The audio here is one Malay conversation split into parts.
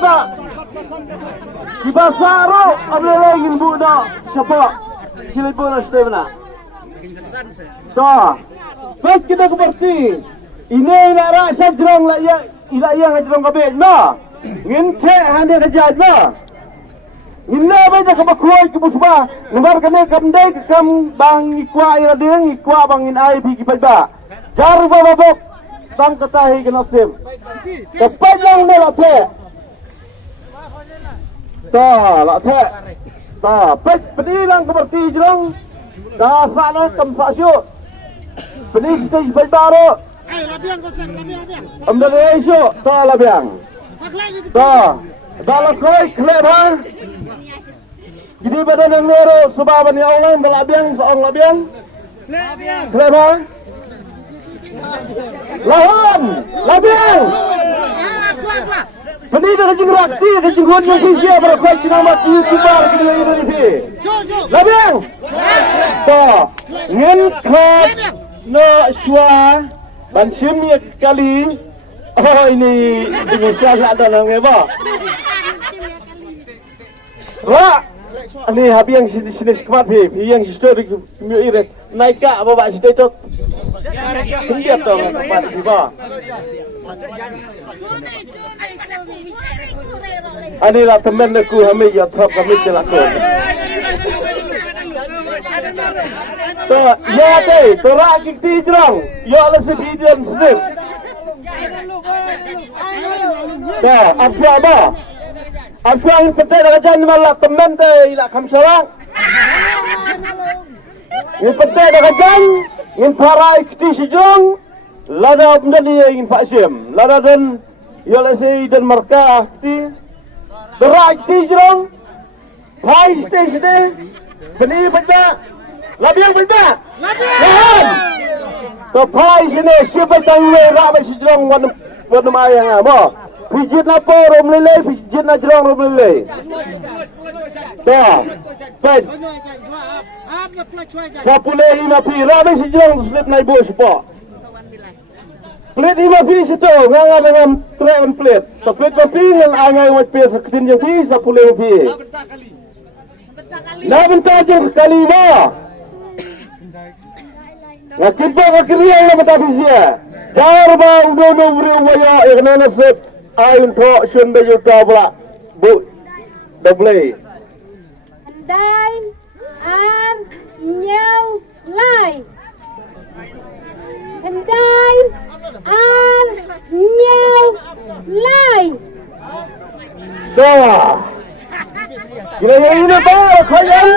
Pak. Kibasaro ada lagi buda siapa? Kili buda stevna. Toh, baik kita keberti. Ini lara sajrong lah ya, ila yang sajrong kabeh ma. Nginte hande kejad ma. Ngilla baca kebakuai kebusba. Nembar kene kamdai kam bang ikwa ira deng ikwa bang in ai pi kibaba. Jarba babok bang katahi genosim. Cepat yang melathe. Toh, lathe. Toh, baik pedilang keberti jrong. Dah sana kam sasyo. Penis stage baru. Ambil isu, toh labiang. Toh, dalam koi klebar. Jadi badan yang nero subaban yang online belabiang seorang labiang. Klebar. Lawan, labiang. Penis dah kecing rakti, kecing gon yang visi berkoi cina mati YouTuber kita ini ni. Labiang. Toh, ngentot no shua. Bansim ya kali. Oh ini saya ada nang eba. Wah, ini habi yang sini sekemat pi, yang histori miire naik ke apa bak situ itu. Lihat tu tempat tiba. Anilah teman aku kami ya top kami celaka. Toh, ya deh, torak kikti jerang, ya Allah sebidian sedip. Toh, apa? Apa yang penting nak jangan malah teman deh, ilah kami seorang. Yang penting nak jangan, yang para kikti sejong, lada benda ni yang faksim, lada dan ya Allah sebidian merkah kikti, torak kikti jerang, hai kikti sedip, beni banyak. Labiang berbeza. Labiang. Topai sini siapa tangwe ramai sejrong wan mayang apa? Pijit apa rom lele, pijit na jerong rom lele. Toh. Baik. Sapule lima pi ramai sejrong slip naik bos apa? Plate lima pi situ ngangan dengan train plate. Plate kopi yang angai wat pi sekitin yang pi sapule pi. Nah bentar je kali ba. Nakibah kekirian yang betafisia. Jarba udono beriwaya ikhna nasib ayun tok shunda yuta pula. Bu double. Andai an nhau lai. Andai an nhau lai. Dah. Kira ini baru kalian.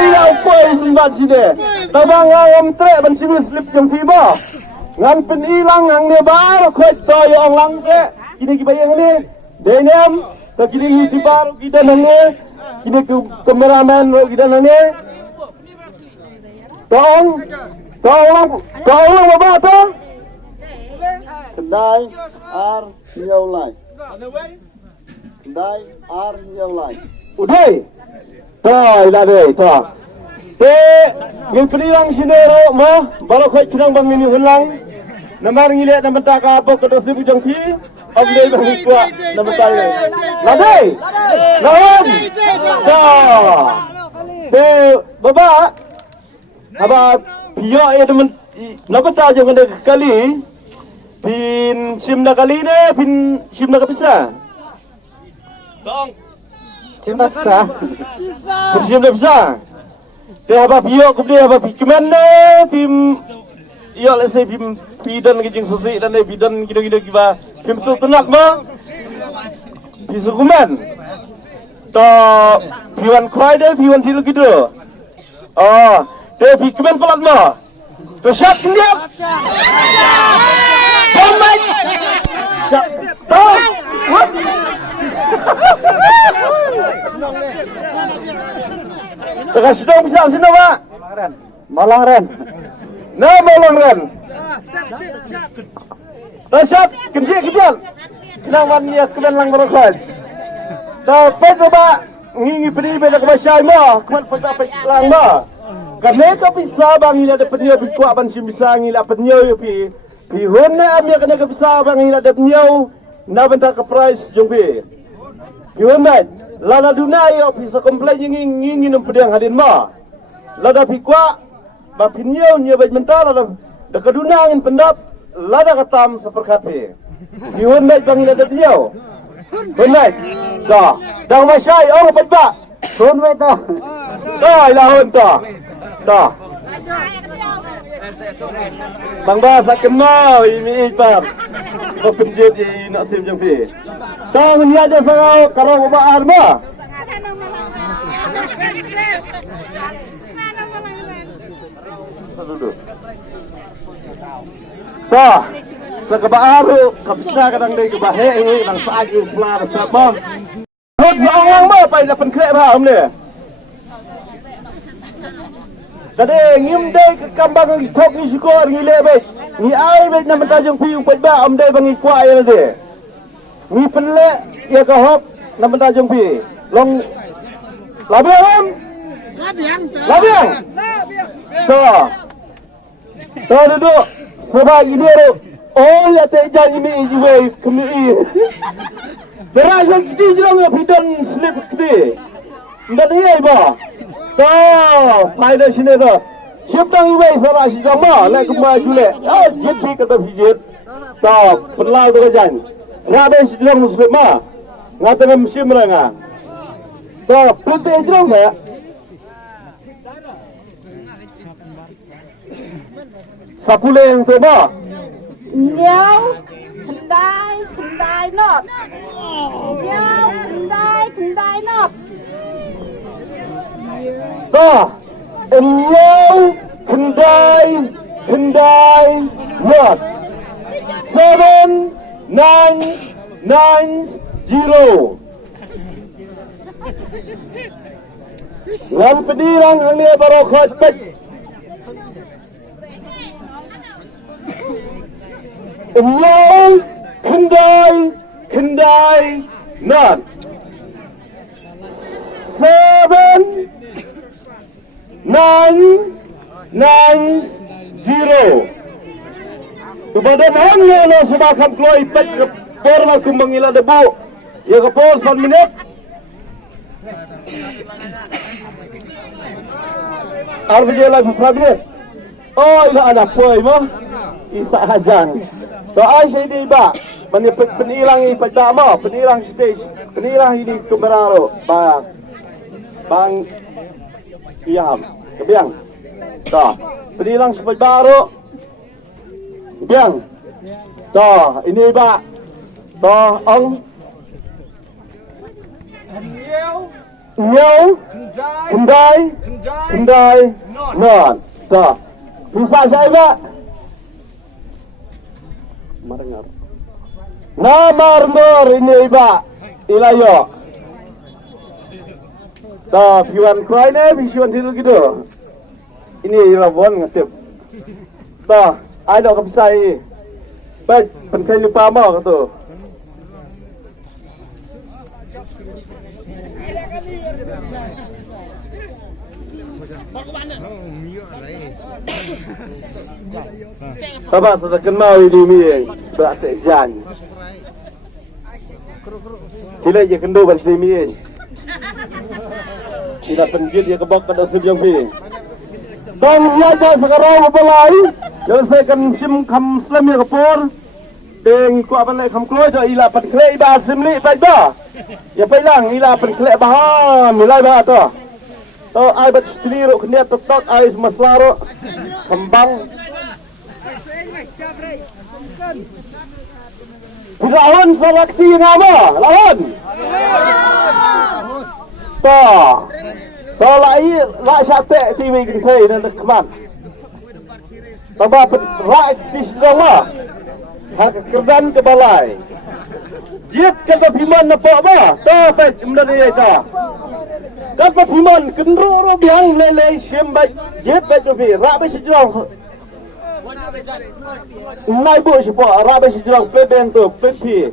Ya apa ini sini? Tabang ngam trek ban sini slip yang tiba. Ngan penilang hang ne baru koi toy ong lang se. Kini kibayang ni. Denem tak kini tiba kita nane. Kini kameraman kita nane. Tong apa tu? Kendai ar nyolai. Kendai ar nyolai. Udah. Toh, dah deh, toh. Ngil penilang sinero mo, baru kau cenang bang ini hulang. Namar ngiliat nama tak apa kau sibu jangki, abdul bang ikwa nama tahu. Ladai, lawan. Toh, bapa, apa pihak ya teman, nama tahu jangan ada kali. Pin simna kali ni, pin simna kapisa. Tong. Simna kapisa. Pin simna kapisa. Dia apa biok kemudian apa pigmen deh, film, iya let's say film bidan kejeng sosik dan deh bidan gitu kiba film sutunak mah, bisukuman, toh piwan kuai deh piwan silu gitu, oh, deh pigmen pelat mah, toh siap kendiap, sampai, toh, Dekat situ bisa sini pak. Malang ren. Nah malang ren. Rasyat kejar. Senang mania kemudian lang berokal. Dapat pak ngingi pedi beda kebasyai mah. Kemudian pada lang mah. Karena itu bisa bang ini ada penyo bikuak ban sim bisa ngila penyo pi. Pi hona amnya kena bisa bang ini ada penyo. na benta ke price jombe yumet lala dunai officer komplain ngin pedang hadin ma lada pikwa ba pinyo nya baj mental lada dekadunangin pendap lada katam seperkape yumet bang lada pinyo yumet dah dang masyai orang pedba yumet dah dah ilahun dah bang bahasa kenal ini ipar kau penjit nak sim jombe tang ni aja sarau karo ba arma Tah, sekebaru kabisa kadang dei kebahe nang saagi pelar sama. Hot seorang ma pai lapan krek ba am le. Tadi ngim dei ke kambang ngi tok ni sikor ngi le be. Ngi ai be nam tajung piung pai ba am dei bangi kwa ya de. Ngi penle ya ka hop nam tajung pi. Long labiang. Labiang. Tah duduk sebab ini oh ya tejang ini jiwe kemi. Berasa kita jangan pidan slip kita. Ndak dia iba. Tah pada sini tu. Siapa yang iba salah si sama nak kemaju le. Ah jadi kata pijit. Tah perlu tu kajian. Rabe si jangan muslim mah. Ngatakan musim mereka. Tah putih jangan ya. Sapule yang coba. Nhiều Kendai nốt. Nhiều Kendai nốt. Tah, nhiều Kendai nốt. 7990. Lam pedirang ang niya barokot pet. Nhiều Kendai nốt. 7990. Kepada hanya lo sebakan kloi pet forma kumbang ila debu. Ya kapol 1 minit. Arvije lagi problem. Oh ila anak poi mo. Isa hajan. So ay siya di ba? Penilang ipadama, penilang stage, penilang ini kumeraro. Bang Siam, kebiang. Dah, penilang ipadaro. Kebiang. Dah, ini ba? Dah, ang Nhiều Kendai non. Dah, bisa saya ba? Marengar. Namar mor ini iba ilayo. Dah piwan krai ne piwan tidur gitu. Ini irawon ngatip. Dah, ada kepisai. Baik, penkai lupa mau kata. Apa sudah kenal ini mieng berarti jan. Tidak je kendo berarti mieng. Tidak penjit dia kebak pada sejam mieng. Tong aja sekarang belai. Selesaikan sim kam Islam ya kapur. Deng ku apa lagi kam keluar je ila pat klei ba simli ba ba. Ya pelang ila pat klei bah milai ba tu. To ai bat seliru kena tetot ai maslaro kembang. Lawan salakti nama, lawan. Toh lai la syate TV kita dan keman. Tambah rak di sana. Hak kerdan ke balai. Jip kata piman nampak ba? Toh pet benda dia sa. Kata piman kendro biang lele siambai. Jip pet tu pi rak be sejong. Nai bu siapa Arab sejurang peben tu pepi.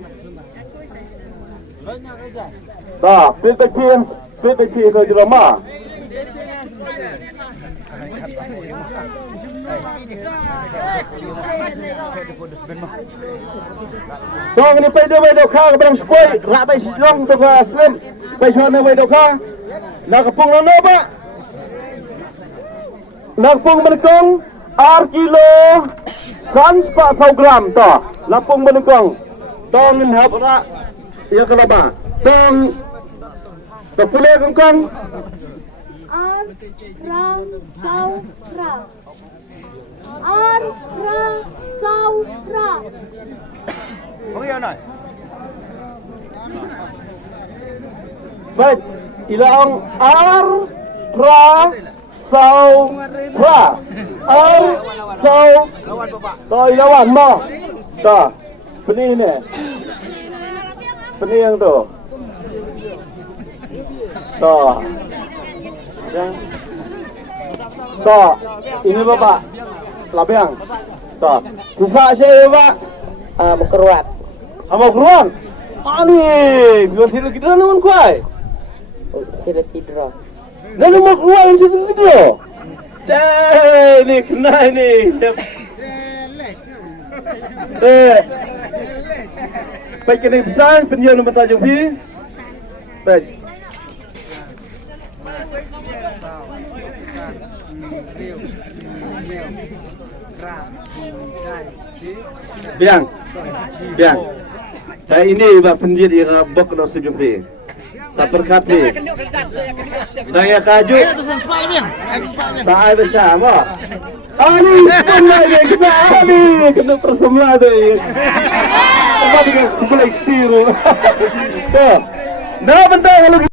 Dah pepi ke drama. Song ni pai do kha ka bang skoi ra bai long to ka slim pai chon na bai do kha na ka pung no ba na pung ban kong ar kilo kan pa 100 gram to la pung ban kong tong ngin hap ra ya ka ba tong to pule kong Ar rang sau ra. Ar rang sau ra. baik ilaong ar ra sau ra ar sau to ilawan mo to peni ni peni yang tu to yang to ini bapak labiang to kufa saya pak Berkeruat. Abang keruan ani biar sila kita namun kuai Sila tidra. dan mau keruan sila kita ni kena ni baik kena pesan penjual nombor tajam pi baik biang biang saya ini bak penjit ira bok no sejumpi saperkati daya kaju saya besar apa ani semua dia kita ani kena persemla deh apa dia boleh tiru nah bentar kalau